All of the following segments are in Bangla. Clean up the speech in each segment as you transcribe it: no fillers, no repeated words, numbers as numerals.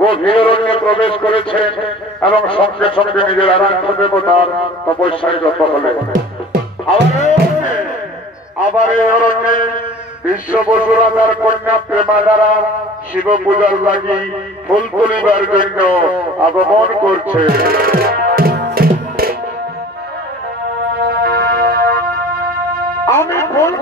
গভীর অরণ্যে প্রবেশ করেছেন এবং সঙ্গে সঙ্গে নিজের আরাধ্য দেবতার তপস্যায় রত হলেন। আবার এই অরণ্যে বিশ্ব বসুরা তার কন্যা প্রেমা দ্বারা শিব পূজার লাগি ফুল তুলিবার জন্য আগমন করছে। আমি ফুল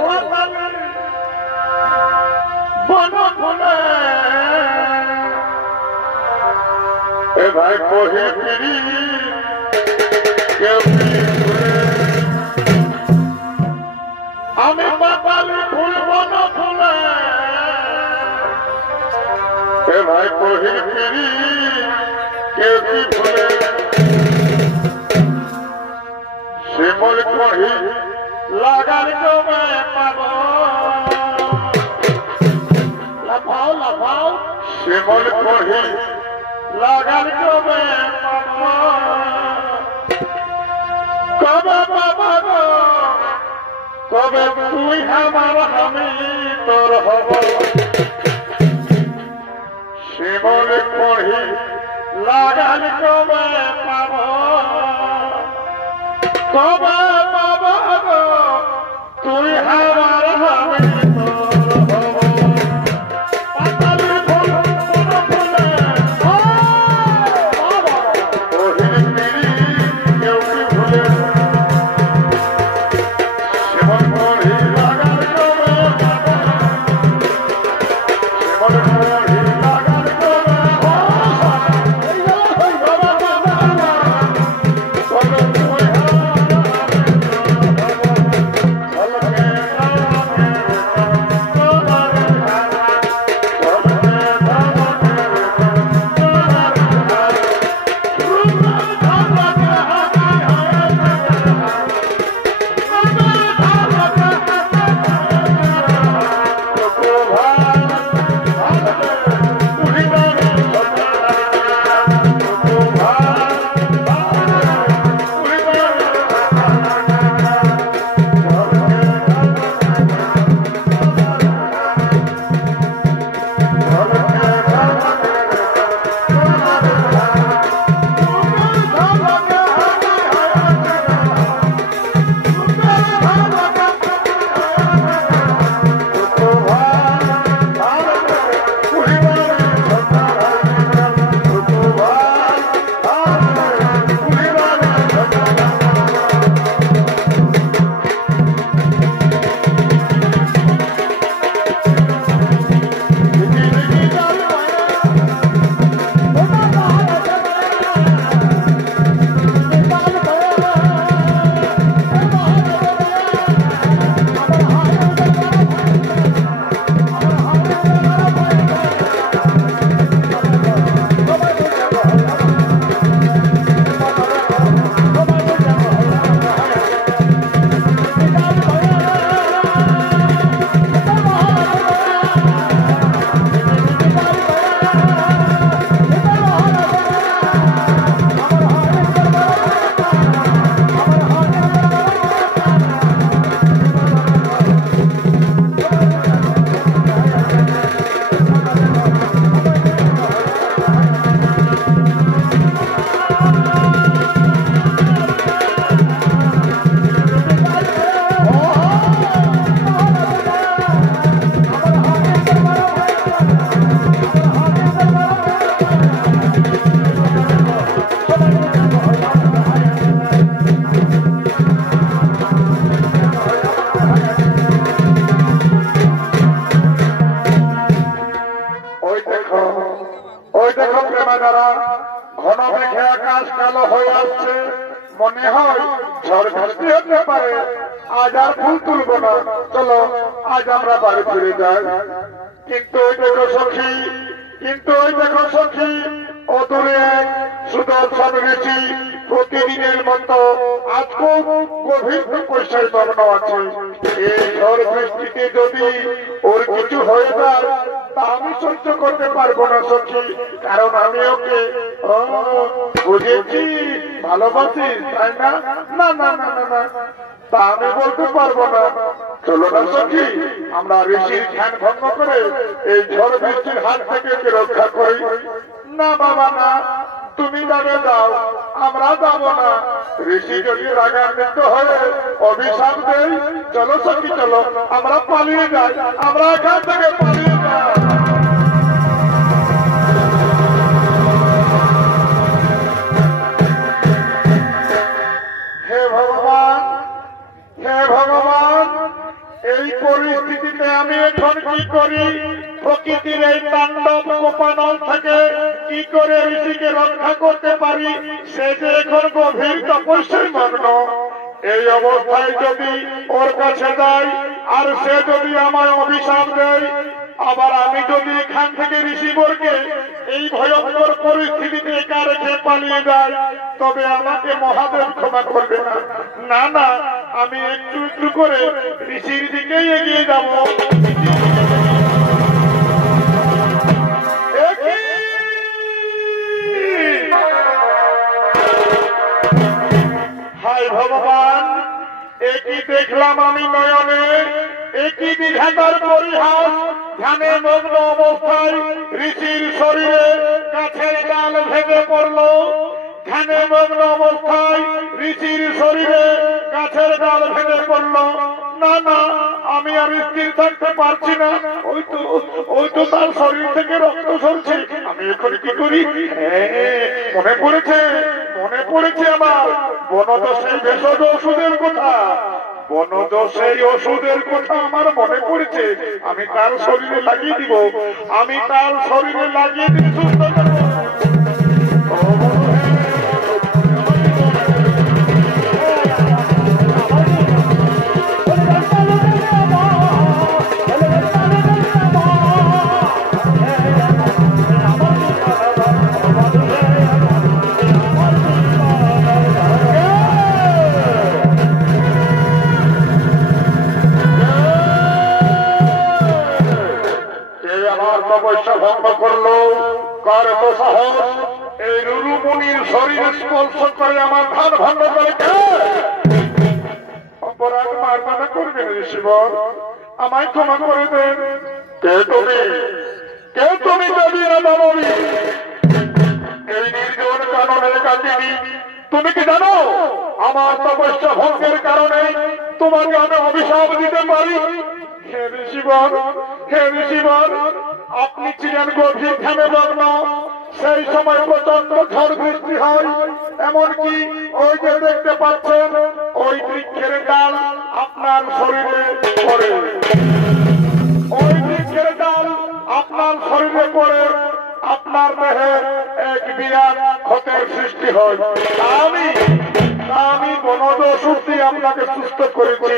এ ভাই কহি ফিরি কেউ আমি বাতালি ফুল বন ফুলে এ ভাই কহি ফিরি কেউ কি ফুলে শিমল কহি লাগার জমে পাব লাফাও লাফাও শিমল কহি লাগার জমে পাব কবে বাবা গো কবে তুই আমার আমি তোর হব শিমল কহি লাগার জমে পাব কবে বাবা গো তুই আমার আমি ঘন মেঘে আকাশ কালো হয়ে আসছে, মনে হয় ঝড় বৃষ্টি হতে পারে। আজ আর ফুল তুলব না, চলো আজ আমরা বাড়ি ফিরে যাই। কিন্তু ওই দেখো সখী, অদূরে এক সুদর্শন ঋষি প্রতিদিনের মতো আজ খুব গভীর তপস্যায় মগ্ন আছে। এই ঝড় বৃষ্টিতে যদি ওর কিছু হয়ে যায় তা আমি সহ্য করতে পারবো না সখী, কারণ আমি ওকে বুঝেছি, ভালোবাসি, তাই না? না না না না না, তা আমি বলতে পারবো না। চলো না সখী, আমরা ঋষির ধ্যান ভঙ্গ করে এই ঝড় বৃষ্টির হাত থেকে রক্ষা করি। না বাবা না, তুমি যাবে যাও, আমরা যাব না। ঋষি যদি রাগান্বিত হয়ে অভিশাপ দেয়, চলো সখী চলো, আমরা পালিয়ে যাই, আমরা এখান থেকে পালিয়ে যাই। হে ভগবান, হে ভগবান, এই পরিস্থিতিতে আমি এখন কি করি? প্রকৃতির এই তাণ্ডব কোপানল থেকে কি করে ঋষিকে রক্ষা করতে পারি? সে যে এখন গভীর তপস্যায় মগ্ন। এই অবস্থায় যদি ওর কাছে যাই আর সে যদি আমায় অভিশাপ দেয়, আবার আমি যদি এখান থেকে ঋষিবরকে এই ভয়ঙ্কর পরিস্থিতিতে একা রেখে পালিয়ে যাই, তবে আমাকে মহাদেব ক্ষমা করবে না। না না, আমি একটু একটু করে ঋষির দিকেই এগিয়ে যাব। হায় ভগবান, একই দেখলাম আমি নয়নে, একই বিধাতার পরিহাস। ধ্যানে মগ্ন অবস্থায় ঋষির শরীরে গাছের ডাল ভেঙে পড়ল। ধ্যানে মগ্ন অবস্থায় ঋষির শরীরে গাছের ডাল ভেঙে পড়ল। না না, আমি আর স্থির থাকতে পারছি না। ওই তো তার শরীর থেকে রক্ত ঝরছে। আমি এখন কি করি? মনে পড়েছে, মনে পড়েছে আমার বনদশের ভেষজ ওষুধের কথা। বনদশের ওষুধের কথা আমার মনে পড়েছে। আমি তার শরীরে লাগিয়ে দিব, আমি তার শরীরে লাগিয়ে দিয়ে সুস্থ করব। তপস্যা ভঙ্গ করলো কার তো সাহস? এই রুরুমুনির শরীর স্পর্শ করে আমার ধান ভঙ্গ করে। অপরাধ মার্জনা করবেন ঋষিবর, আমায় ক্ষমা করে দেন। কে তুমি? কে তুমি দেবী না দানবী? এই নির্জন কাননের কাটিনি। তুমি কি জানো আমার তপস্যা ভঙ্গের কারণে তোমাকে আমি অভিশাপ দিতে পারি? হে ঋষিবর, হে ঋষিবর, আপনি ছিলেন গভীর ধ্যানে মগ্ন। সেই সময় প্রচন্ড ঝড় বৃষ্টি হয়। এমনকি ওই যে দেখতে পাচ্ছেন ওই বৃক্ষের ডাল আপনার শরীরে পড়ে, ওই বৃক্ষের ডাল আপনার শরীরে পড়ে আপনার দেহে এক বিরাট ক্ষতের সৃষ্টি হয়। আমি বনজ ওষুধ দিয়ে আপনাকে সুস্থ করেছি।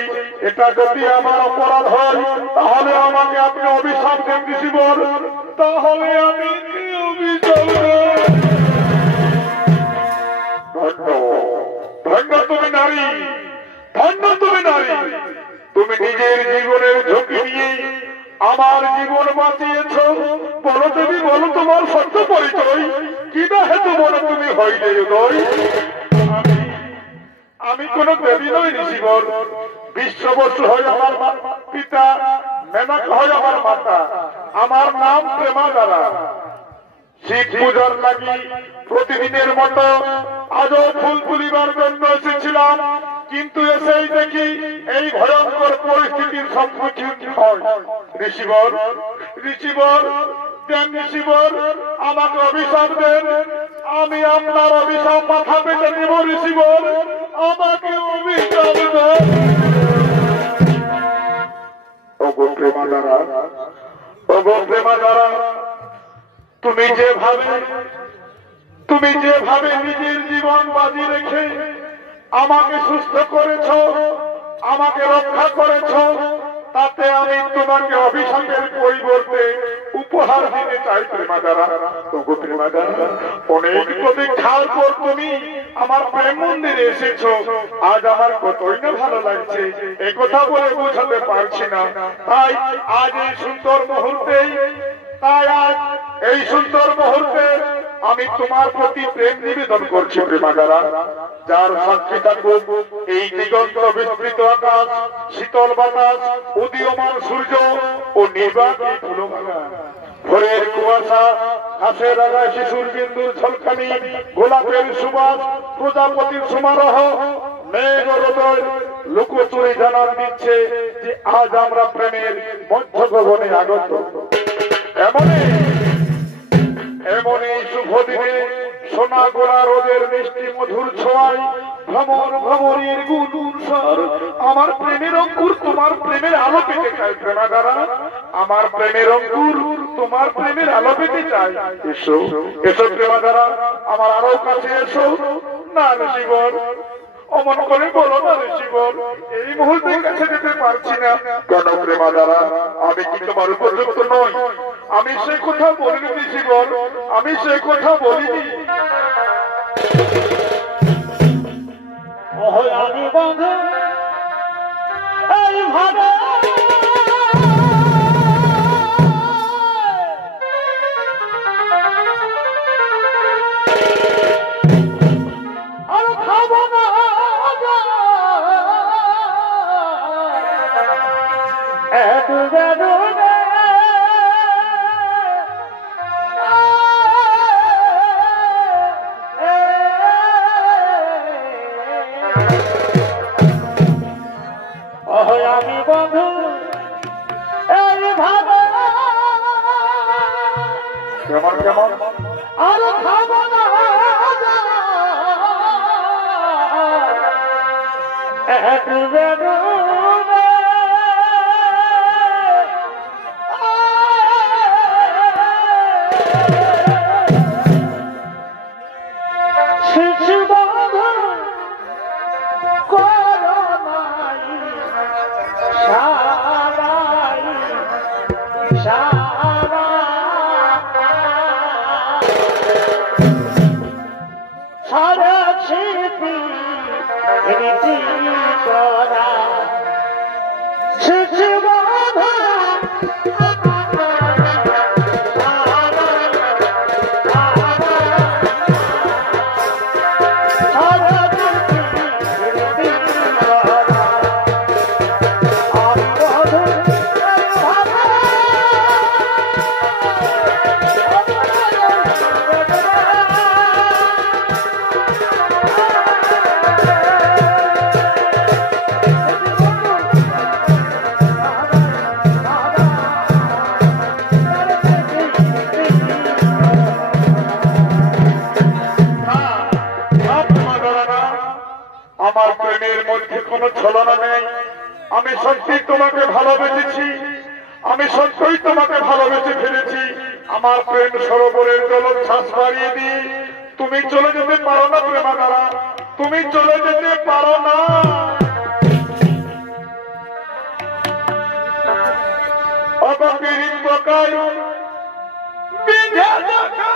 এটা যদি আমার অপরাধ হয়, তাহলে আমাকে আপনি অভিশাপ দেন ঋষিবর। তাহলে আমি অভিশাপ দেন। ধন্য তুমি নারী, ধন্য তুমি নারী। তুমি নিজের জীবনের ঝুঁকি নিয়ে আমার জীবন বাঁচিয়েছ। বলো দেবী, বলো তোমার সত্য পরিচয় কি? না হেতু বলো তুমি হইলে উদয়। আমি কোন দেবী নই ঋষিবর। বিশ্ববসু হয় আমার পিতা, মেনকা হয় আমার মাতা। আমার নাম প্রেমাদারা। শিব পূজার লাগি প্রতিদিনের মতো আজও ফুল তুলিবার জন্য এসেছিলাম, কিন্তু এসেই দেখি এই ভয়ঙ্কর পরিস্থিতির সম্মুখীন হয়। ঋষিবর, ঋষিবর দেন, ঋষিবর আমাকে অভিশাপ দেন। আমি আপনার অভিশাপ মাথা পেতে নেব ঋষিবর, আমাকে অভিশাপ দেন। ওগো প্রেমাদারা, ওগো প্রেমাদারা, তুমি যেভাবে নিজের জীবন বাজি রেখে আমাকে সুস্থ করেছ, আমাকে রক্ষা করেছ, তাতে আমি তোমাকে অভিশাপের পরিবর্তে উপহার দিতে চাই প্রেমাদারা। তবু প্রেমাদারা, অনেক প্রতীক্ষার পর তুমি আমার প্রেম মন্দিরে এসেছ। আজ আমার কতই না ভালো লাগছে, একথা বলে বোঝাতে পারছি না। তাই আজ এই সুন্দর মুহূর্তে আমি তোমার প্রতি প্রেম নিবেদন করছি প্রেমাগারা, যার সাক্ষী থাকবো এই দিগন্ত বিস্তৃত আকাশ, শীতল বাতাস, উদীয়মান সূর্য ও নির্বাচী ফুলবাগান, ভোরের কুয়াশা, ঘাসের আগায় শিশুর বিন্দুর ঝলকানি, গোলাপের সুবাস, প্রজাপতির সমারোহ, মেঘ রোদয় লুকোচুরি জানান দিচ্ছে যে আজ আমরা প্রেমের মধ্যগগনে আগত। এমনই শুভ দিনে সোনা গোলা রোদের মিষ্টি মধুর ছোঁয়ায় ভ্রমর ভ্রমরের গুনগুন স্বর আমার প্রেমের অঙ্কুর তোমার প্রেমের আলো পেতে চাই প্রেমাগারা, আমার প্রেমের অঙ্কুর তোমার প্রেমের আলো পেতে চাই। এসো এসো প্রেমাগারা, আমার আরো কাছে এসো। না ঋষিবর, অমন করে বলো না ঋষিবর, এই মুহূর্তে কাছে যেতে পারছি না। কেন প্রেমাগারা, আমি কি তোমার উপযুক্ত নই? আমি সে কথা বলিনি ঋষিবর, আমি সে কথা বলিনি। আমি বন্ধু এই ভাবে আর খাব না আমি বন্ধু এই ভাবে কেমন কেমন আর খাব না আমার প্রেমের মধ্যে কোনো ছলনা নেই। আমি সত্যি তোমাকে ভালোবেসেছি, আমি সত্যই তোমাকে ভালোবেসে ফেলেছি। আমার প্রেম সরোবরের জলোচ্ছ্বাস বাড়িয়ে দিয়ে তুমি চলে যেতে পারো না প্রেমাগারা, তুমি চলে যেতে পারো না। অবাকের বকাই বিধে দেখা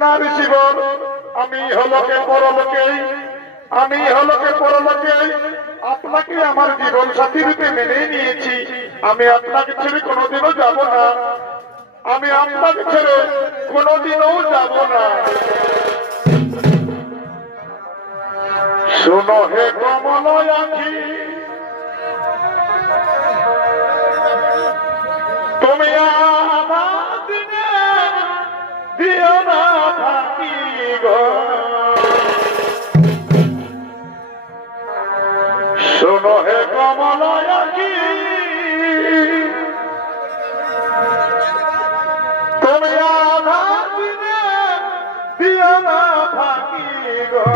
না ঋষিবর, আমি হলকে পরলোকে আপনাকে আমার জীবন সাথী রূপে মেনে নিয়েছি। আমি আপনাকে ছেড়ে কোনোদিনও যাব না, আমি আপনাকে ছেড়ে কোনোদিনও যাব না। শোনো হে কমলাক্ষী, তুমি আমার দিনে দিও না ফাঁকি গো। শোনো হে কমলাক্ষী, তুমি আমার দিনে দিও না ফাঁকি গো।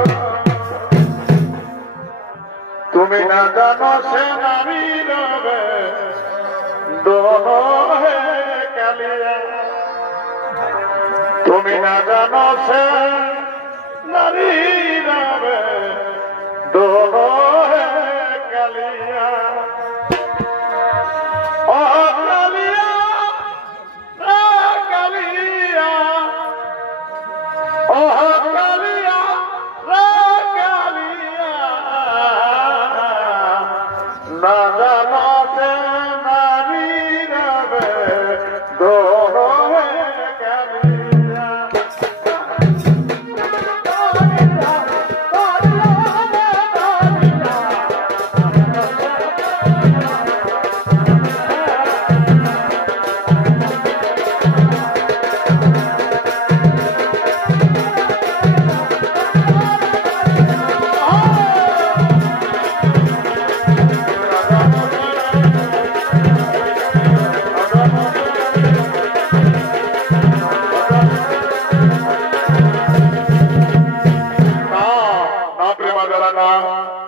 তুমি না জানো সে নারী রবে দোনো হে কালিয়া, তুমি না জানো সে নারী রবে দোনো হে কালিয়া। ও কালিয়া কালিয়া, ও কালিয়া কালিয়া, না জানো সে নারী রবে দোনো হে কালিয়া।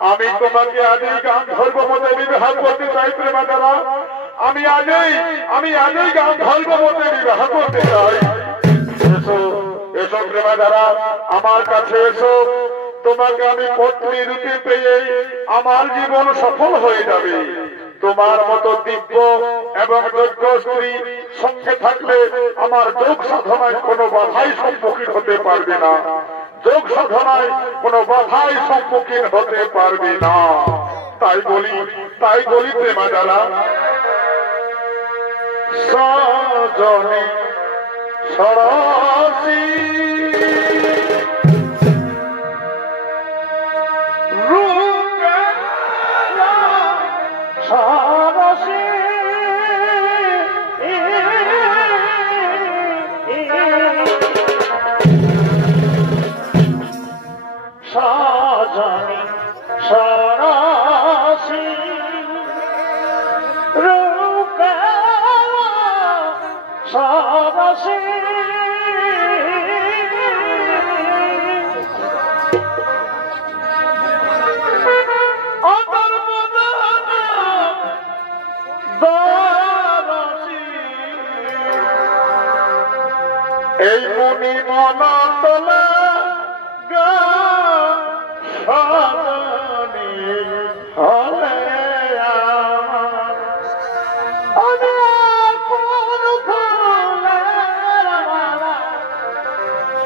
আমি তোমাকে আজই গান ধর্ম মতে বিবাহ করতে চাই প্রেমা দ্বারা, আমি আজই গান ধর্ম মতে বিবাহ করতে চাই। এসো এসো প্রেমা দ্বারা, আমার কাছে এসো। তোমাকে আমি পত্নী রূপে পেয়ে আমার জীবন সফল হয়ে যাবে। তোমার মতো দিব্য এবং যোগ্য স্ত্রী সঙ্গে থাকলে আমার যোগ সাধনায় কোনো বাধাই সম্মুখীন হতে পারবে না, যোগ সাধনায় কোনো বাধাই সম্মুখীন হতে পারবে না। তাই বলি প্রেমা দ্বারা, সজনে সরসী রূপে সরসী, সজনী সরসী রূপে সরসী, এই মুনি মনা তোলা গানি হলে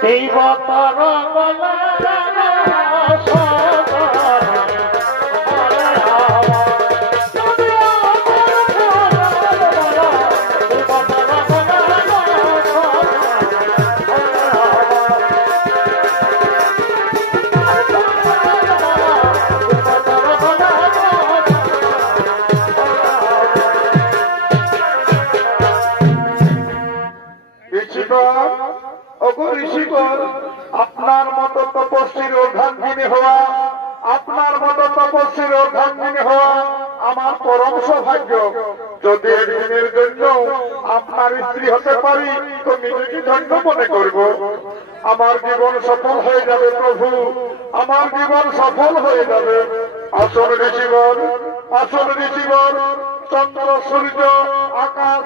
দেবতার বলে আপনার মতো তপস্বীর অর্ধাঙ্গিনী হওয়া, আপনার মতো তপস্বীর অর্ধাঙ্গিনী হওয়া আমার পরম সৌভাগ্য। যদি একদিনের জন্য আপনার স্ত্রী হতে পারি তো নিজেকে ধন্য মনে করব। আমার জীবন সফল হয়ে যাবে প্রভু, আমার জীবন সফল হয়ে যাবে। আসল ঋষিবর, আসল ঋষিবর, চন্দ্র সূর্য আকাশ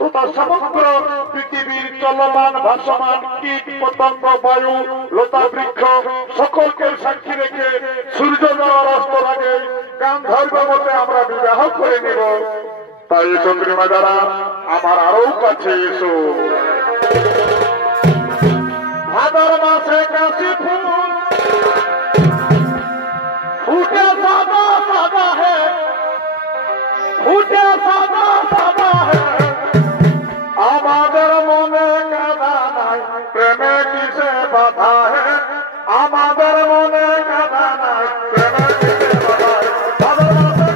তথা সমগ্র পৃথিবীর চলমান ভাসমান কীট পতঙ্গ বায়ু লতা বৃক্ষ সকলকে সাক্ষী রেখে সূর্য যাওয়ার অস্তের আগে গান্ধর্ব মতে আমরা বিবাহ করে নেব। তাই চন্দ্রিমা দ্বারা আমার আরো কাছে এসো। ভাদর মাসে কাশি ফুল ফুটে সাদা সাদা হে ফুটে সাদা সাদা হে আমাদের মনে কাদা নাই প্রেমে কিসে বাধা হে আমাদের মনে কাদা নাই প্রেমে কিসে বাধা হে ভাদর মাসে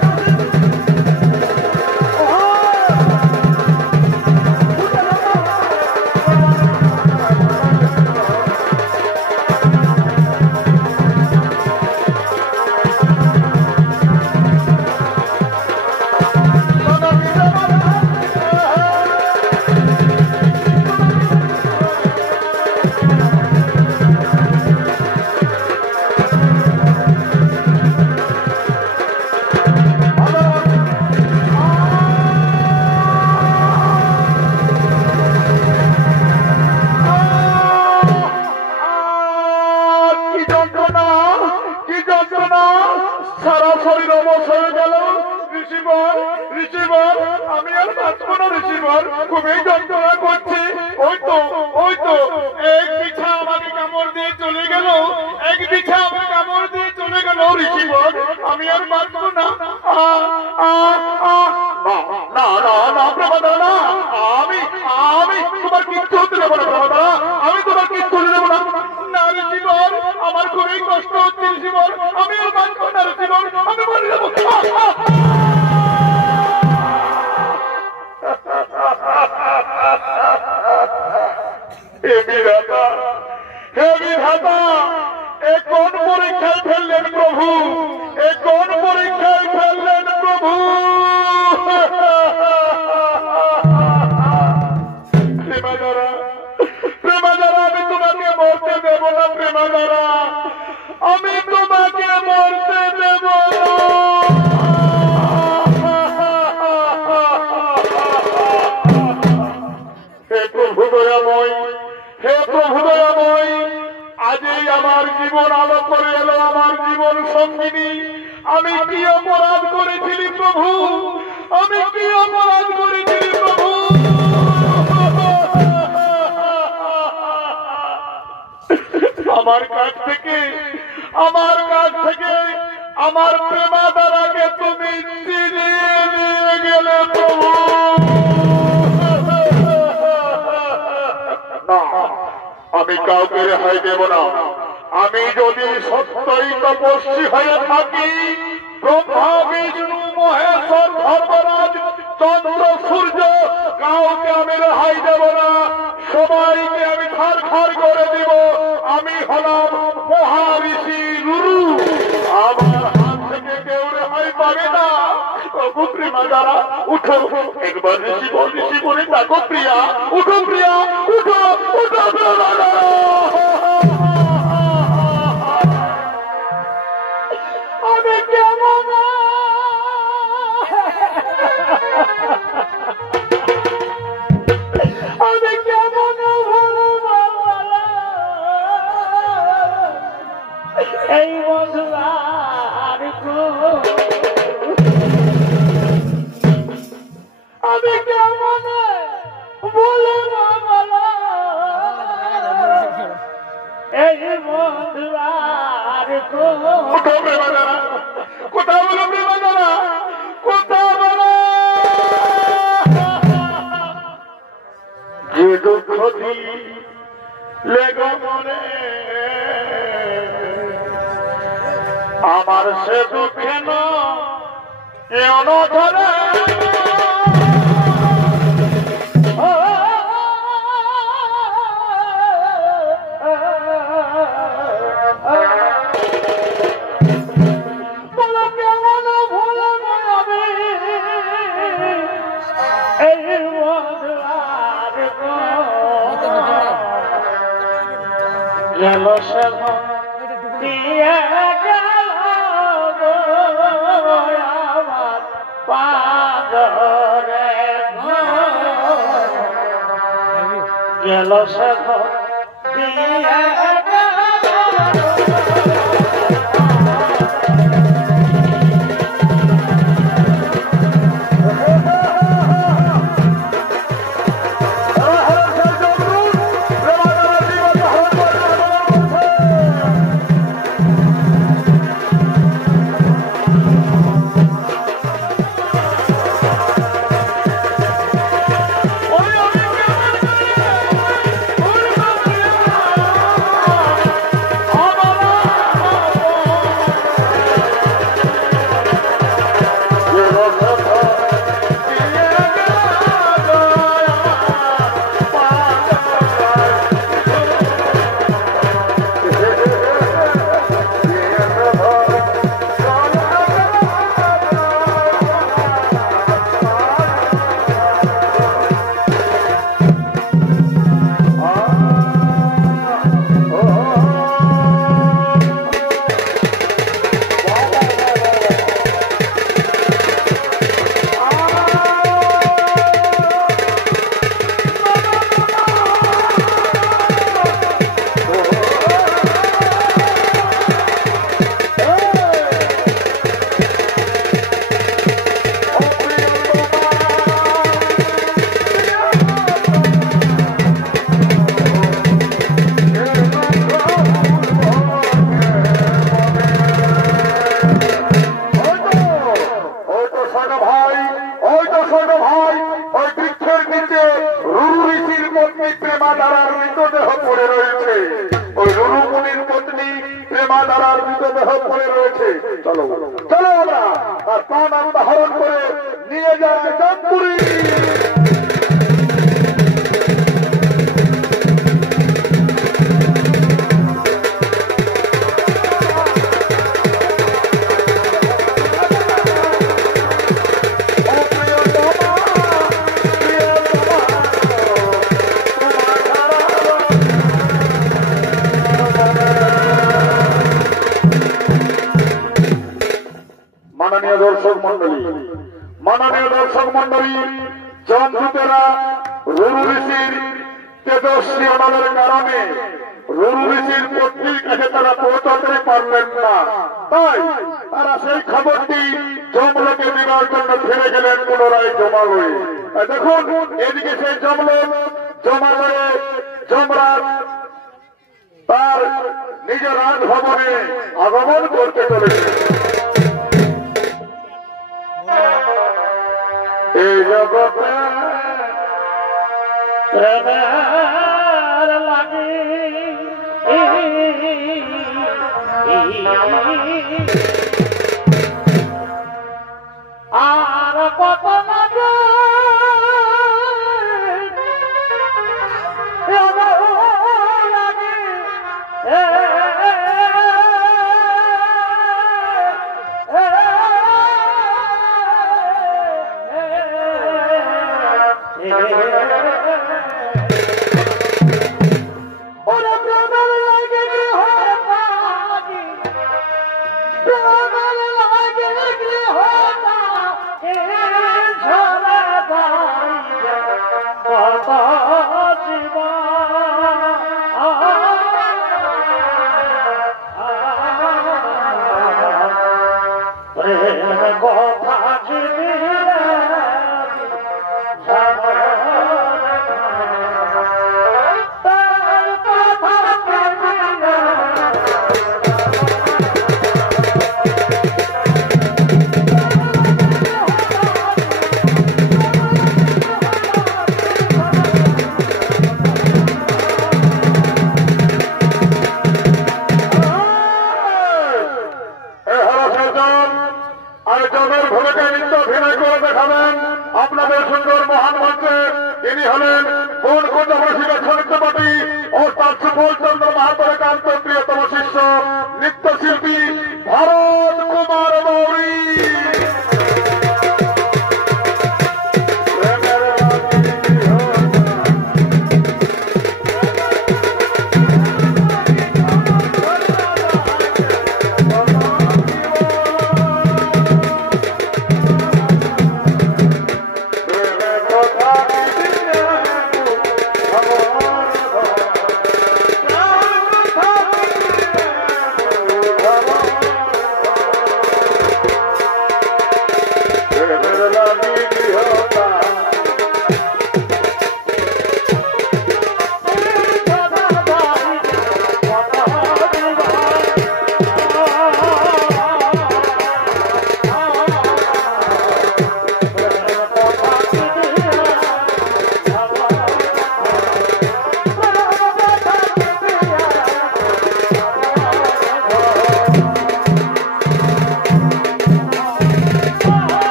সারা শরীর অবশ হয়ে গেল ঋষিবর ঋষিবর আমি আর বাঁচবো না ঋষিবর খুবই যন্ত্রণা করছি ওই তো এক বিছা আমাকে কামড় দিয়ে চলে গেল এক বিছা আমাকে কামড় দিয়ে চলে গেল ঋষিবর আমি আর বাঁচবো না না না না প্রভাদা না আমি তোমার কিচ্ছু হতে দেবো না প্রভাদা আমি তোমার কিচ্ছু হতে দেবো না না ঋষিবর আমার খুবই কষ্ট হচ্ছে ঋষিবর আমি আর বাঁচবো না ঋষিবর আমি মরে যাবো হে বিধাতা এ কোন পরীক্ষায় ফেললেন প্রভু এ কোন পরীক্ষায় ফেললেন প্রভু প্রেমাদারা আমি তোমাকে মরতে দেব না প্রেমাদারা আমি তোমাকে মরতে দেব হে প্রভু দয়াময় হে প্রভু দয়াময় আজই আমার জীবন আলো করে এলো আমার জীবন সঙ্গিনী আমি কি অপরাধ করেছিলি প্রভু আমি কি অপরাধ করেছিলি প্রভু আমার কাছ থেকে আমার প্রেমাদারাকে তুমি চিনিয়ে নিয়ে গেলে প্রভু আমি কাউকে রেহাই দেব না আমি যদি সত্যই তপস্বী হয়ে থাকি ব্রহ্মা বিষ্ণু মহেশ্বর ধর্মরাজ চন্দ্র সূর্য কাউকে আমি রেহাই দেব না সবাইকে আমি খাড় খাড় করে দিব আমি হলাম মহারিষি গুরু আমার হাত থেকে কেউ রেহাই পাবে না প্রিমা দ্বারা উঠো একবার ঋষি বলে ডাকো প্রিয়া উঠো প্রিয়া উঠো উঠো আমি কেমন আমি কেমন এই বন্ধুরা আমি কেমন বলে এই বন্ধুরা কোথাও বলো প্রেমাদারা কোথাও বলো যে দুঃখ লেগো মনে আমার সে দুঃখে নধরে গেল সে দিয়ে আমার পাগরে গেল সে দিয়ে ছিল ভাই ওই বৃক্ষের নিচে রুরু ঋষির পত্নী প্রেমা দ্বারার মৃতদেহ পড়ে রয়েছে। ওই রুরু মুনির পত্নী প্রেমা দ্বারার মৃতদেহ পড়ে রয়েছে। চলো চলো আমরা আর প্রাণ আত্মহরণ করে নিয়ে যায় জামপুরি। মাননীয় দর্শক মন্ডলী জমদূতেরা রুরু ঋষির তেজস্বী অনলের কারণে রুরু ঋষির পত্নীর কাছে তারা পৌঁছাতে পারলেন না। তাই তারা সেই খবরটি জমলোকে দেওয়ার জন্য ফিরে গেলেন পুনরায় জমালয়ে। দেখুন এদিকে সেই জমলোক জমালয়ে যমরাজ তার নিজের রাজভবনে আগমন করতে চলেছে। এই জগতে প্রেমের লাগি আর কত লাগে আপনাদের সুন্দর মহান মঞ্চে তিনি হলেন কোন কোটাবাসীর সত্যপাতি ও তার সুফল চন্দ্র মাহাতোর কান্ত প্রিয়তম শিষ্য নৃত্যশিল্পী ভারত কুমার মৌরী। Oh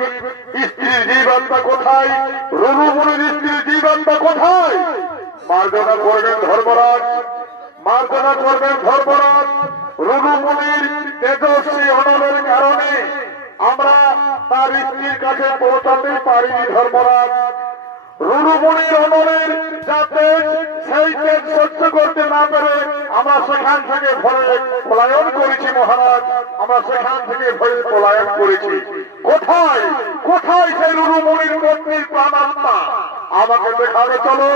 স্ত্রীর জীবাত্মা কোথায়? রুরুমুনির স্ত্রীর জীবাত্মা কোথায়? মার্জনা করবেন ধর্মরাজ, মার্জনা করবেন ধর্মরাজ। রুরুমুনির তেজস্বী অনলের কারণে আমরা তার স্ত্রীর কাছে পৌঁছাতে পারিনি ধর্মরাজ। রুরুমুনির অনলের যাতে সেই তেজ সহ্য করতে না পেরে আমরা সেখান থেকে ভয়ে পলায়ন করেছি মহারাজ, আমরা সেখান থেকে ভয়ে পলায়ন করেছি। কোথায় কোথায় সেই রুরুমুনির পত্নীর প্রাণাত্মা? আমাকে দেখাবে চলো,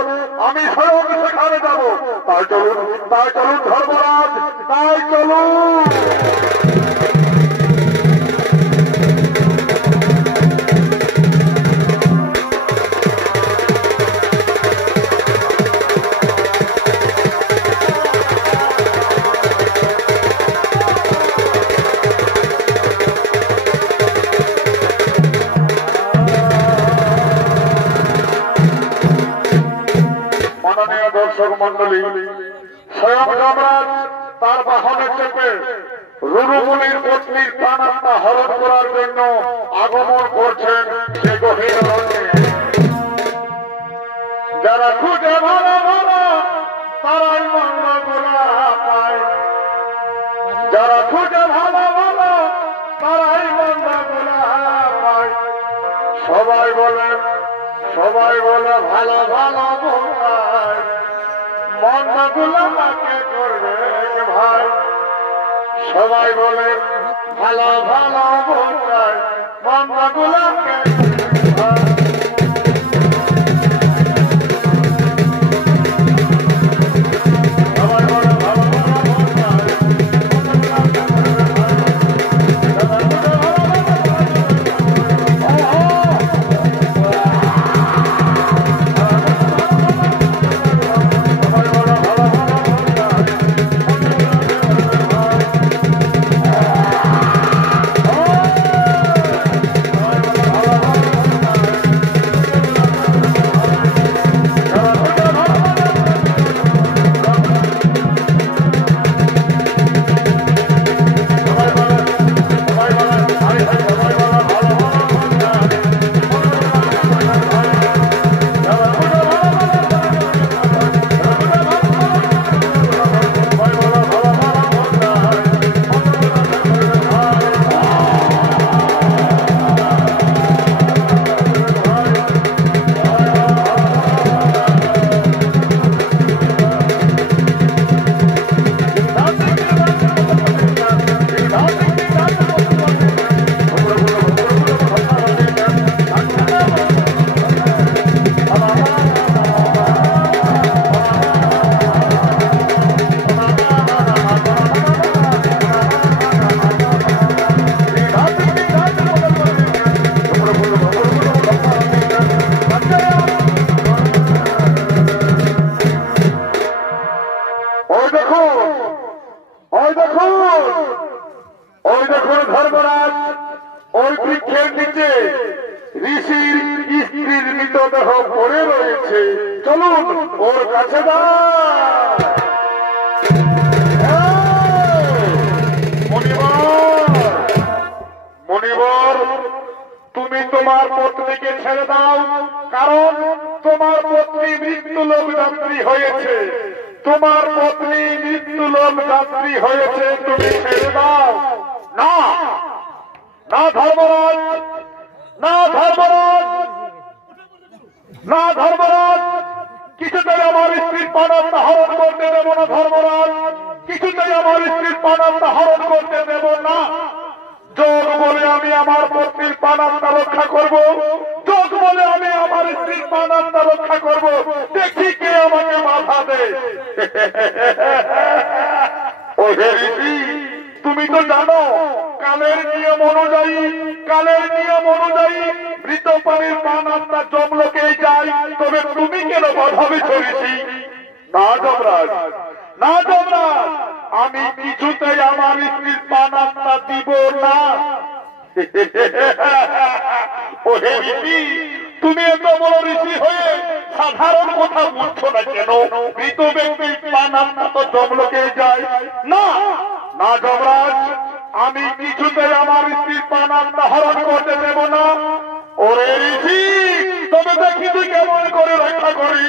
আমি স্বয়ং সেখানে যাব। তাই চলুন, তাই চলুন ধর্মরাজ, তাই চলুন। দর্শক মন্ডলী, স্বয়ং যমরাজ তার বাহনে চেপে রুরুমুনির পত্নীর প্রাণাত্মা হরণ করার জন্য আগমন করছেন সে গভীর অরণ্যে। যারা খুঁজে ভালো ভালো তারাই মঙ্গলা পায়, যারা খুঁজে ভালো ভালো তারাই মঙ্গলা পায়। সবাই বলে ভালো ভালো বোঝায়, মন্দগুলো তাকে করবে ভাই। সবাই বলে ভালো ভালো বোঝায়, মন্দগুলোকে ভাই। ধর্মরাজ ওই বৃক্ষের নিচে ঋষির স্ত্রীর মৃতদেহ পড়ে রয়েছে। চলুন ওর কাছে মণিবর, তুমি তোমার পত্নীকে ছেড়ে দাও, কারণ তোমার পত্নী মৃত্যু লোক যাত্রী হয়েছে। তোমার পত্নী মৃত্যু লোক যাত্রী হয়েছে, তুমি ছেড়ে দাও। না না ধর্মরাজ, না ধর্মরাজ, না ধর্মরাজ, কিছুতেই আমার স্ত্রীর প্রাণাত্মা হরণ করতে দেব না। ধর্মরাজ, কিছুতেই আমার স্ত্রীর প্রাণাত্মা হরণ করতে দেব না। যোগ বলে আমি আমার পত্নীর প্রাণাত্মা রক্ষা করব, যোগ বলে আমি আমার স্ত্রীর প্রাণাত্মা রক্ষা করব। দেখি কে আমাকে বাধা দেয়। ও হে ঋষি, তুমি তো জানো কালের নিয়ম অনুযায়ী, কালের নিয়ম অনুযায়ী মৃত প্রাণীর প্রাণাত্মা যমলোকে যায়, তবে তুমি কেন বাধাবে চলেছি? না যমরাজ, না যমরাজ, আমি কিছুতেই আমার স্ত্রীর প্রাণাত্মা দিব না। ও হে ঋষি, তুমি এত বড় ঋষি হয়ে সাধারণ কথা বলছো না কেন? মৃত ব্যক্তির প্রাণাত্মা তো যমলোকে যায়। না না যমরাজ, আমি কিছুতেই আমার স্ত্রীর প্রাণাত্মা হরণ করতে দেব না। তুই কেমন করে রক্ষা করি?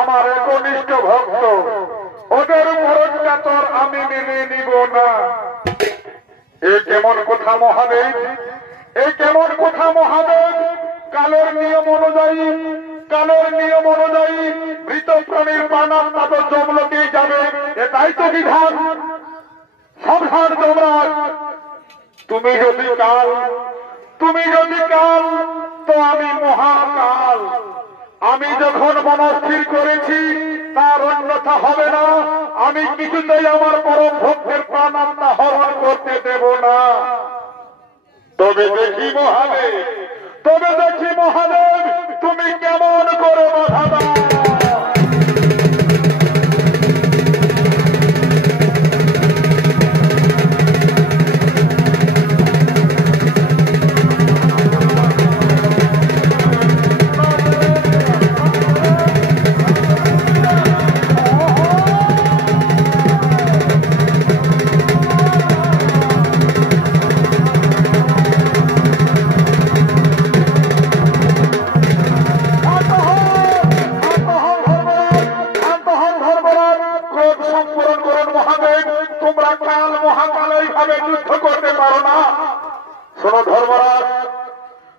আমার একনিষ্ঠ ভক্ত, ওদের পরোজ্ঞাতর আমি মেনে নিব না। এ কেমন কথা মহাদেব, এ কেমন কথা মহাদেব? কালের নিয়ম অনুযায়ী মৃত প্রাণীর প্রাণাত্মা তো যমলোকেই যাবে, এটাই তো বিধান। সাবধান যমরাজ, তুমি যদি কাল তো আমি মহাকাল। আমি যখন মনস্থির করেছি তার অন্যথা হবে না। আমি কিছুতেই আমার পরম ভক্তের প্রাণাত্মা হরণ করতে দেব না। তবে দেখি মহাদেব তুমি কেমন করে বাধা দাও।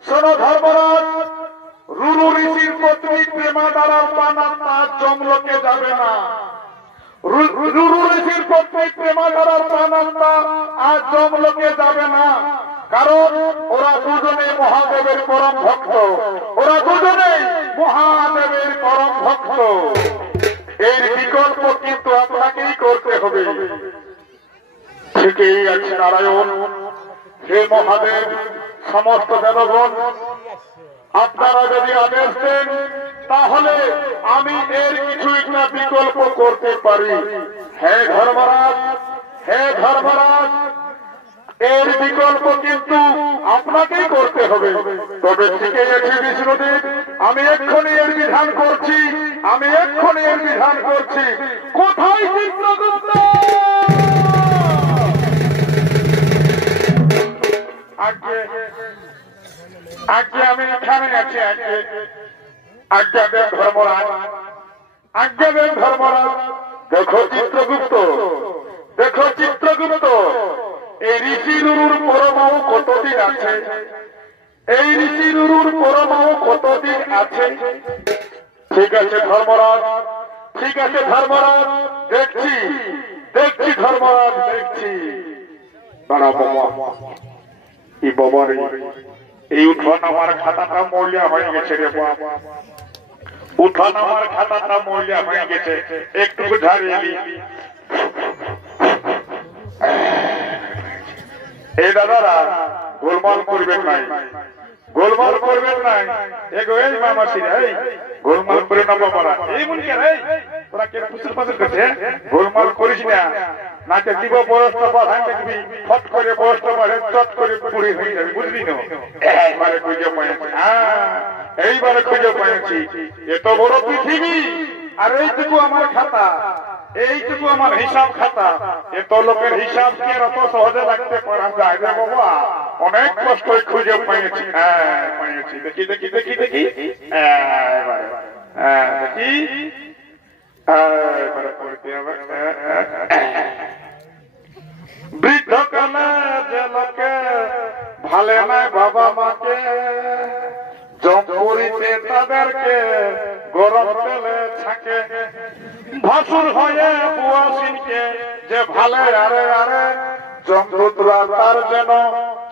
শোনো ধর্মরাজ, রুরু ঋষির পত্নী প্রেমা দ্বারার প্রাণাত্মা যমলোকে যাবে না। রুরু ঋষির পত্নী প্রেমা দ্বারার প্রাণাত্মা আজ যমলোকে যাবে না, কারণ ওরা দুজনে মহাদেবের পরম ভক্ত। এর বিকল্প কিন্তু আপনাকেই করতে হবে। ঠিকই আছে নারায়ণ। হে মহাদেব, সমস্ত দেবগণ, আপনারা যদি আদেশ দেন তাহলে আমি এর কিছু একটা বিকল্প করতে পারি। হে ধর্মরাজ, এর বিকল্প কিন্তু আপনাকেই করতে হবে। তবে ঠিকই আছে বিষ্ণুদেব, আমি এক্ষুনি এর বিধান করছি। কোথায় চিত্রগুপ্ত? আজ্ঞে আমি এখানে আছি। আজ্ঞা দেব ধর্মরাজ। দেখো চিত্রগুপ্ত, এই ঋষি রুরুর পরমাণু কতদিন আছে? ঠিক আছে ধর্মরাজ, দেখছি ধর্মরাজ, দেখছি। এই উঠান আমার খাতাটা মরিয়া হয়ে গেছে রে বাবা, একটু ঝাড়িয়ে এই দাদারা গোলমাল করবেন নাই, এই মামাসি গোলমাল করে না বাবারা। এই মুনকে তোরা কে পুতুল পাতুল করছে, গোলমাল করিস না, নাচে দিব বয়সটা বাধান দেখবি, ফট করে বয়সটা বাড়ে, চট করে পুড়ি হয়ে যাবে, বুঝলি না? এইবারে খুঁজে পেয়েছি। এত বড় পৃথিবী আর এইটুকু আমার খাতা, এইটুকু আমার হিসাব খাতা। এত লোকের হিসাব কি অত সহজে রাখতে পারা যায় না বাবা? অনেক কষ্ট খুঁজে পেয়েছি। দেখি বৃদ্ধকালে যে লোকে ভালে নাই বাবা মাকে, জমপুরিতে তাদেরকে গরম তেলে ছাকে। ভাসুর হয়ে বুয়াশিনকে যে ভালে আরে জমদূতরা তার যেন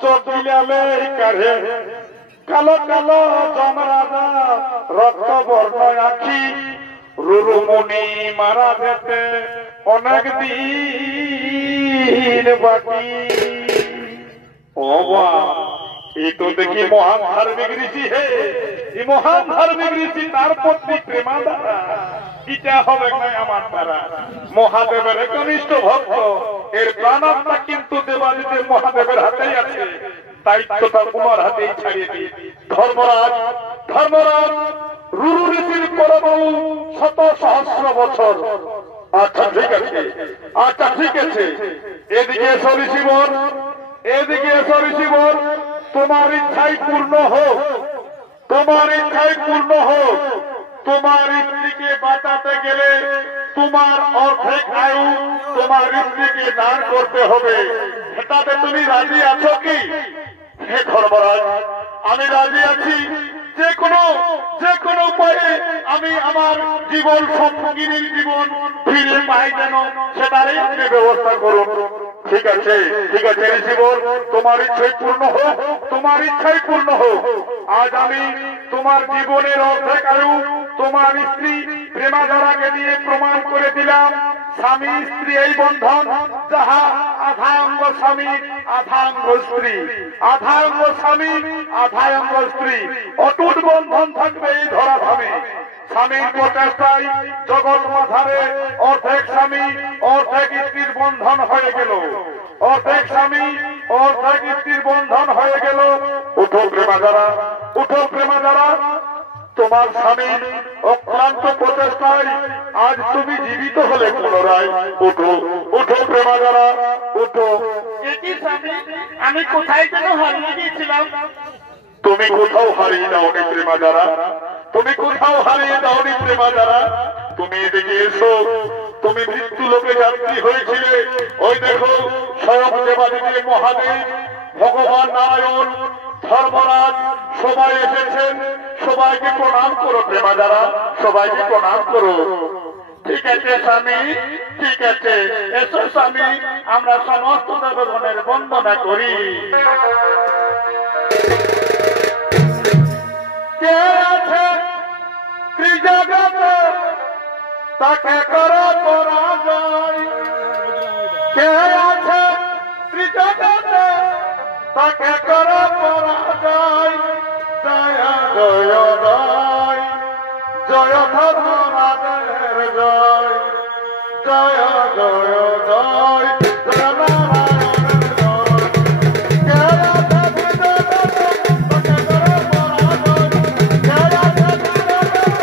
চোখ দিলে কাঢ়ে। কালো কালো জমরাজা রক্ত বর্ণ আখি, রুরুমুনি মারা যেতে অনেক দিন বাকি। ও বা ये तो देखिए महान धार्मिक ऋषि है, ये महान धार्मिक ऋषि तार पत्नी प्रेमा द्वारा इटा হবে না আমার দ্বারা মহাদেবের একনিষ্ঠ ভক্ত এর প্রাণাত্মা কিন্তু দেবাদিদেব মহাদেবের হাতেই আছে, দায়িত্বটা তোমার হাতেই ছাড়িয়ে দিয়ে ধর্মরাজ ধর্মরাজ রুরু ঋষির পরমাণু শত সহস্র বছর। আচ্ছা ঠিক আছে, আচ্ছা ঠিক আছে, এদিকে এসো ঋষিবর, এদিকে এসো ঋষিবর, তোমার ইচ্ছাই পূর্ণ হোক, তোমার ইচ্ছাই পূর্ণ হোক। তোমার স্ত্রীকে বাঁচাতে গেলে তোমার অর্ধেক আয়ু তোমার স্ত্রীকে দান করতে হবে, সেটাতে তুমি রাজি আছো কি? হে ধর্মরাজ, আমি রাজি আছি। যে কোনো উপায়ে আমি আমার জীবন সঙ্গিনীর জীবন ফিরে পাই যেন সেটারই আপনি ব্যবস্থা করুন। ঠিক আছে ঠিক আছে ঋষিবর, তোমার ইচ্ছাই পূর্ণ হোক, তোমার ইচ্ছাই পূর্ণ হোক। আজ আমি তোমার জীবনের অর্ধেক আয়ু তোমার স্ত্রী প্রেমাধারাকে দিয়ে প্রমাণ করে দিলাম। স্বামী স্ত্রী এই বন্ধন যাহা আধা অঙ্গ স্বামী আধা অঙ্গ স্ত্রী, আধা অঙ্গ স্বামী আধা অঙ্গ স্ত্রী, অটুট বন্ধন থাকবে এই ধরাধামে। স্বামীর প্রচেষ্টায় জগৎ মাথারে অর্ধেক স্বামী অর্ধেক স্ত্রীর বন্ধন হয়ে গেল, অর্ধেক স্বামী অর্ধেক স্ত্রীর বন্ধন হয়ে গেল। উঠো প্রেমাধারা, উঠো প্রেমাধারা, তোমার স্বামীর অক্লান্ত প্রচেষ্টায় আজ তুমি জীবিত হলে পুনরায়। উঠো উঠো প্রেমাধারা, উঠো। আমি কোথায় যেন হারিয়ে গিয়েছিলাম? তুমি কোথাও হারিয়ে দাওনি প্রেমাধারা, তুমি কোথাও হারিয়ে দাওনি প্রেমাধারা। তুমি এদিকে এসো, তুমি মৃত্যু লোকে যাত্রী হয়েছিলে। ওই দেখো স্বয়ং দেবাদিদেব মহাদেব, ভগবান নারায়ণ, ধর্মরাজ সবাই এসেছেন। সবাইকে প্রণাম করো প্রেমাধারা, সবাইকে প্রণাম করো। ঠিক আছে স্বামী, ঠিক আছে, এসো স্বামী, আমরা সমস্ত দেবগণের বন্দনা করি। কে আছে ত্রিজগতে তাকে করো পরাজয়, কে আছে ত্রিজগতে তাকে করো পরাজয়। জয় জয় জয় জয় ধর্মরাজের জয়, জয় জয় জয় জয় নারায়ণের জয়। কে আছে ত্রিজগতে তাকে করো পরাজয়, কে আছে ত্রিজগতে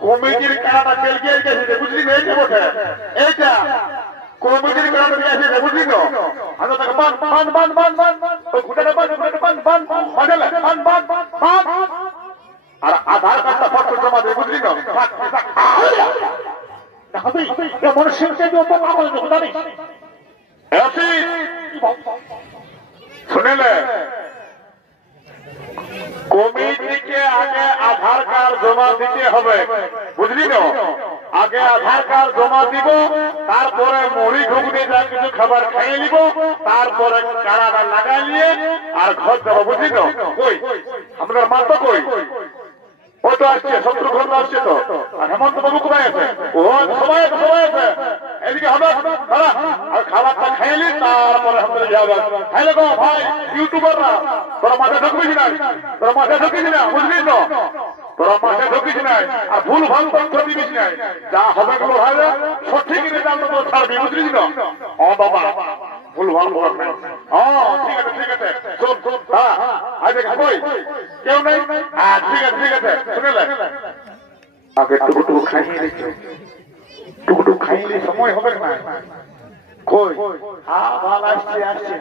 কমিটির কাটা বেলকে গেছে, বুঝলি না? এইটা বটে, এইটা কমিটির কাটা গেছে, বুঝলি তো? আমি তাকে বান বান বান বান বান ওই ঘুটাটা বান বান বান বান বান বান বান আর আধার কার্ডটা ফটো জমা দিয়ে, বুঝলি তো? মনুষ্যের যত পাগল জানিস শুনেলে কমিটিকে আগে আধার কার্ড জমা দিতে হবে, বুঝলি তো? আগে আধার কার্ড জমা দিব, তারপরে মুড়ি ঘুগনি যা কিছু খাবার খেয়ে নিব, তারপরে কারাটা লাগাই নিয়ে আর ঘর যাবো, বুঝলি তো? কই আপনার মা তো কই? ও তো আসছে, শত্রুঘ্ন আসছে তো, আর হেমন্ত বাবু কোথায় আছে? ও সবাই আছে, সবাই আছে, এদিকে হবে আর খাবারটা খাইলি তারপরে আমাদের যাবে। হ্যাঁ গো ভাই ইউটিউবাররা, তোরা মাথায় ঢুকবিস না, তোরা মাথায় ঢুকিস না, বুঝলি তো, তোরা মাথায় ঢুকিস নাই আর ভুল ভাল তথ্য দিবিস নাই, যা হবে গুলো হবে সঠিক রেজাল্ট তো ছাড়বি, বুঝলি তো। ও বাবা ভুল ভাল বল না, ঠিক আছে ঠিক আছে, শোন শোন, হ্যাঁ আজ কই কেউ নেই, ঠিক আছে ঠিক আছে, শুনেলে আগে টুকটুকু খাইয়ে দিচ্ছ, টুকটুকু খাইলে সময় হবে না। কই হ্যাঁ ভালো আসছে আসছে,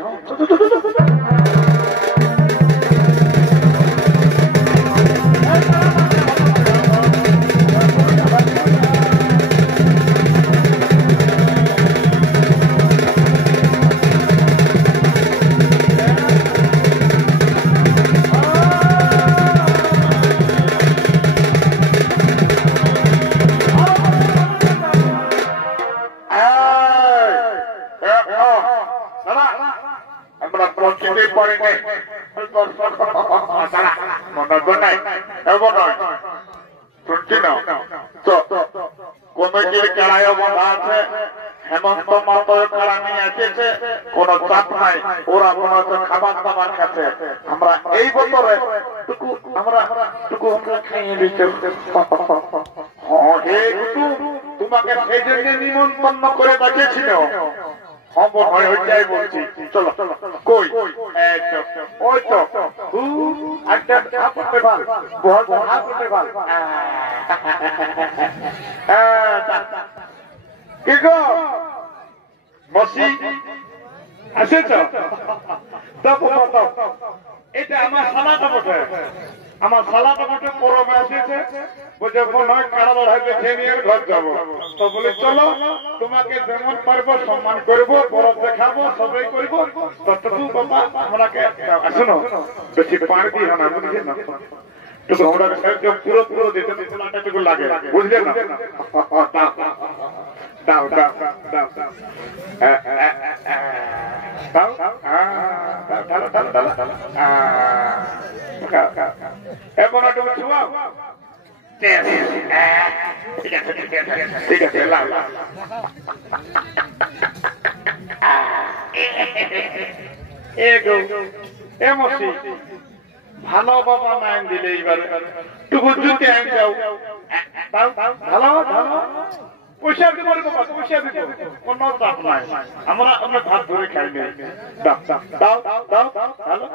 কমিটির কারায় বাধা আছে, হেমন্ত মাতার কারা নিয়ে এসেছে, কোন চাপ নাই, ওরা মনে হচ্ছে খাবার দাবার খাচ্ছে, আমরা এই বছরে আমরা খাইয়ে দিচ্ছি। তোমাকে সেই জন্য নিমন্ত্রণ করে ডাকিয়েছিল, বলছি চলো কই ওই তো কি গো বসি আসেছ? এটা আমার সালাটা বটে, আমার সালাটা বটে পরমে আসেছে, বুঝে মনে হয় কারা লড়াইতে খেয়ে নিয়ে ঘর যাবো, তো বলে চলো তোমাকে যেমন পারবো সম্মান করবো, বরফ দেখাবো, সবাই করবো, ততটুকু বাবা আমরাকে শোনো বেশি পাড় দিও না, বুঝলি না, পুরো পুরো দিতে টুকু লাগে, বুঝলে না, দাও দাও দাও এখন তুমি ছুয়াও, ঠিক আছে ঠিক আছে, ভালো বাবা নাম দিলে এইবার টুকু জুতে আইন যাও, ভালো ভালো পয়সা দিব বাবা, পয়সা দিব, কোনো চাপ নাই, আমরা আমরা ভাত ধরে খাই নেই, দাও দাও দাও দাও ভালো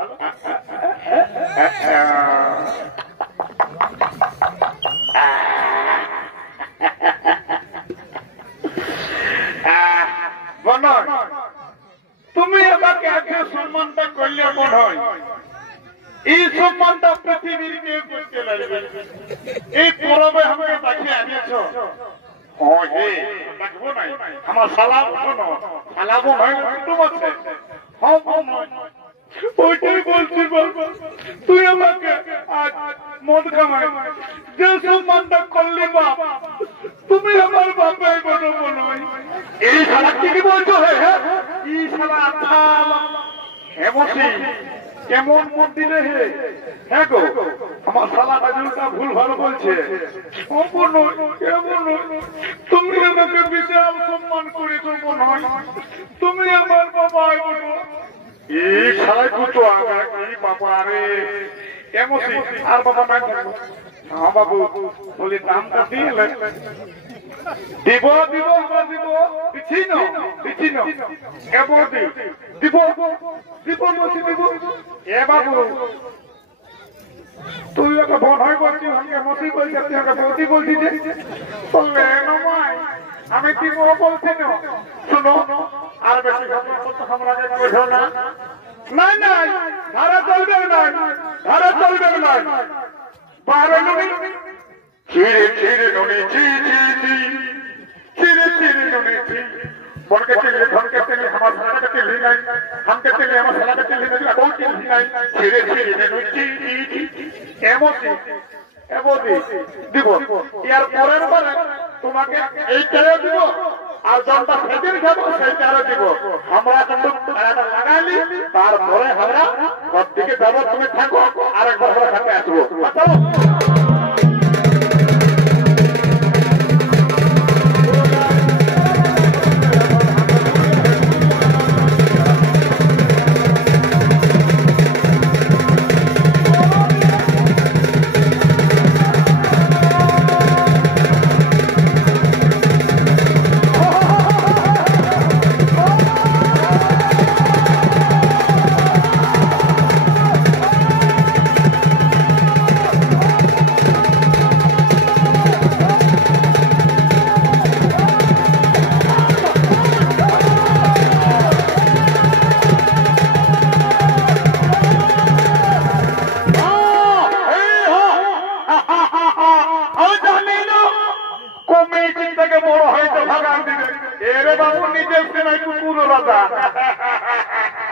তুমি আমাকে আগে সম্মানটা করলে মনে হয় এই সম্মানটা পৃথিবীর কেউ করতে লাগবে, এই পরবে আমাকে তাকে আনিয়েছ, আমার সালাম শোনো, সালামও হয় কুটুম আছে, ওইটাই বলছি বাবা, তুই আমাকে আজ মদ খামাই যে সম্মানটা করলি বাপ, তুমি আমার বাবাই বলো মনে হয়, এই সালা কি বলছো? এই সালা হেমসি কেমন মত দিলে হে, হ্যাঁ গো আমার সালাটা যেটা ভুল ভালো বলছে, তুমি আমাকে বিশাল সম্মান করেছো মনে হয়, তুমি আমার বাবাই বলো, এই সালাই কুচো আমার কি বাবা রে হেমসি, আর বাবা নাই থাকবো, হ্যাঁ বাবু বলি দামটা দিয়ে দিব দিব আবার দিব, দিচ্ছি না দিচ্ছি না, এবার দিব দিব দিব বলছি দিব, এ বাবু তুই একটা বন হয় বলছি, আমাকে মসি বলছি, তুই আমাকে বলছি বলছি যে বললে নয়, আমি দিব বলছি না, শোনো আর বেশি আমরাকে বোঝো না, নাই নাই ধারা চলবে না, ধারা চলবে না, বারে নুনি চিরে চিরে নুনি চি চি চি চিরে চিরে নুনি চি, বনকে চিনলে ধনকে চিনলে আমার সালাকে চিনলি নাই, হামকে চিনলে আমার সালাকে চিনলি নাই, বউ চিনলি নাই, চিরে চিরে নুনি চি চি চি এমসি এবদি দিব, ইয়ার পরের বারে তোমাকে এইটাও দিব, আর যতটা সেদিন খাবো সেইটাও দিব, আমরা কিন্তু লাগাইলি তারপরে আমরা ঘর থেকে যাবো, তুমি থাকো আরেকবার করে থাকতে আসবো।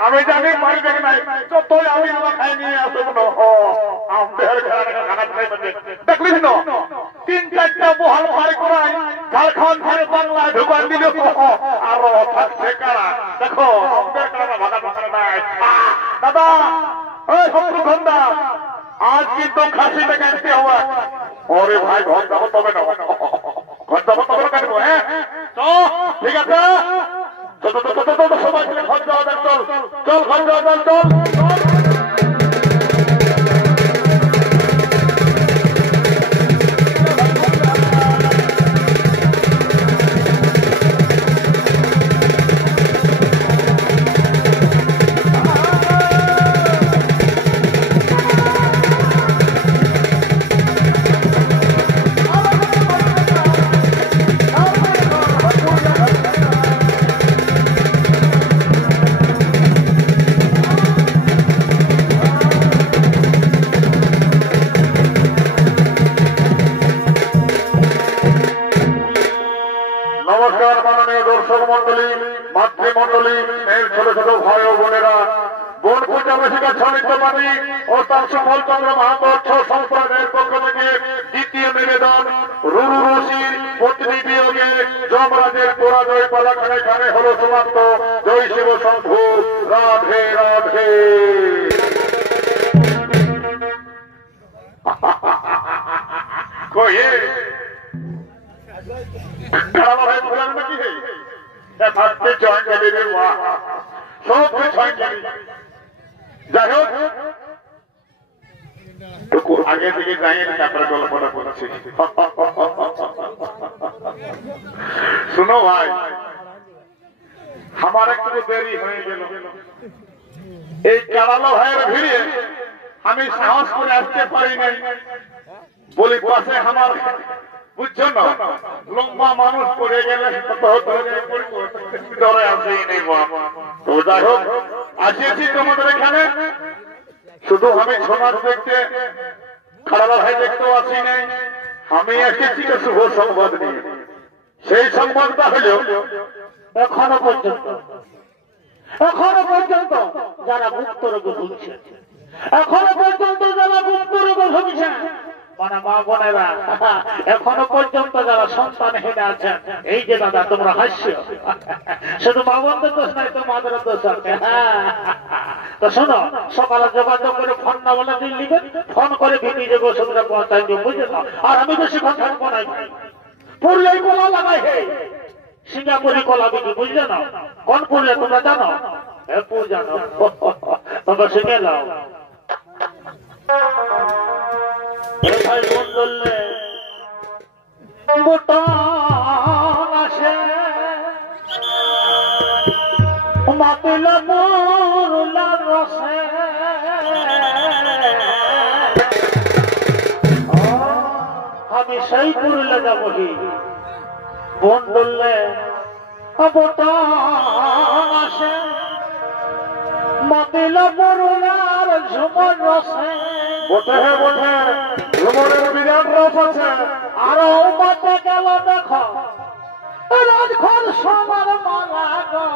আমি জানি মারবে নাই তো তুই আমি আমার খাই নিয়ে আসব না আমাদের খানা খাই মানে দেখলিস না 3-4টা বহাল ভাই করাই ঝাড়খণ্ড থেকে বাংলা ঢুকান দিল আর থাকছে কারা দেখো আমাদের কারা ভাগা ভাগা নাই দাদা ওই শত্রুঘ্না আজ কিন্তু খাসিটা কাটতে হবে ওরে ভাই ঘর যাবো তবে না ঘর যাবো তবে কাটবো হ্যাঁ ঠিক আছে সবাই মিলে ঘর যাওয়া দেখ চল চল ঘর যাওয়া দেখ চল নমস্কার মাননীয় দর্শক মন্ডলী মাতৃমন্ডলী এর ছোট ছোট ভাই ও বোনেরা বোন পূজাবাসিকা সমিতি ও তার সুফল চন্দ্র মহাপর্ষ সম্প্রদায়ের পক্ষ থেকে দ্বিতীয় নিবেদন রুরু রশির পত্নী বিয়োগে যমরাজের পরাজয় পালাখানে গানে হল সমাপ্ত জয় শিব শম্ভু রাধে রাধে কয়ে কালা ভাই বলেন নাকি থাকতে জয়েন করে রে সব জয়েন করি যাই হোক আগে থেকে যাইয়ে তারপরে গল্পটা বলছি শুনো ভাই আমার একটু দেরি হয়ে গেল এই কালালো ভাইয়ের ভিড়ে আমি সাহস করে আসতে পারি নাই বলি পাশে আমার বুঝছো না লম্বা মানুষ পড়ে গেলে ধরে আসেই নেই তো যাই হোক আসিয়েছি তোমাদের এখানে শুধু আমি সমাজ দেখতে খারাপ ভাই দেখতেও আসি নাই আমি এসেছি শুভ সংবাদ নিয়ে সেই সংবাদটা হলো এখনো পর্যন্ত যারা ভুক্ত রোগে ভুগছে এখনো পর্যন্ত যারা ভুক্ত রোগে ভুগছে মানে মা বোনেরা এখনো পর্যন্ত যারা সন্তানহীন আছেন এই যে দাদা তোমরা হাসছ শুধু মা বোনদের দোষ নাই তো মাদের দোষ আছে তো শোনো সকালে যোগাযোগ করে ফোন না বলে দিন লিখবেন ফোন করে ভিটি যে বসুন্ধরা পৌঁছাই দিও বুঝে না আর আমি বেশি কথা থাকবো না পুরলেই কলা লাগাই হে সিঙ্গাপুরি কলা বিক্রি বুঝলে না কোন পুরলে তোমরা জানো পুর জানো তোমরা শিখে যাও ভাই বোন বললে বুটান আসে মাপিল পুরুলার রসে আমি সেই পুরুলে যাবো বোন বললে বুটান আসে মাপিল পুরুলার ঝুমর রসে বটে হে বটে ভ্রমণের বিরাট রস আছে আরো মাতে গেল দেখো রাজঘর সবার মালা গো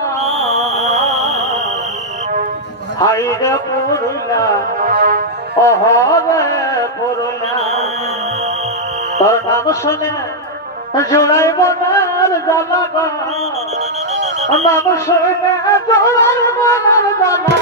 হাই রে পুরুলা অহরে পুরুলা তোর নাম শুনে জোড়াই বনার জ্বালা গো নাম শুনে জোড়াই বনার জ্বালা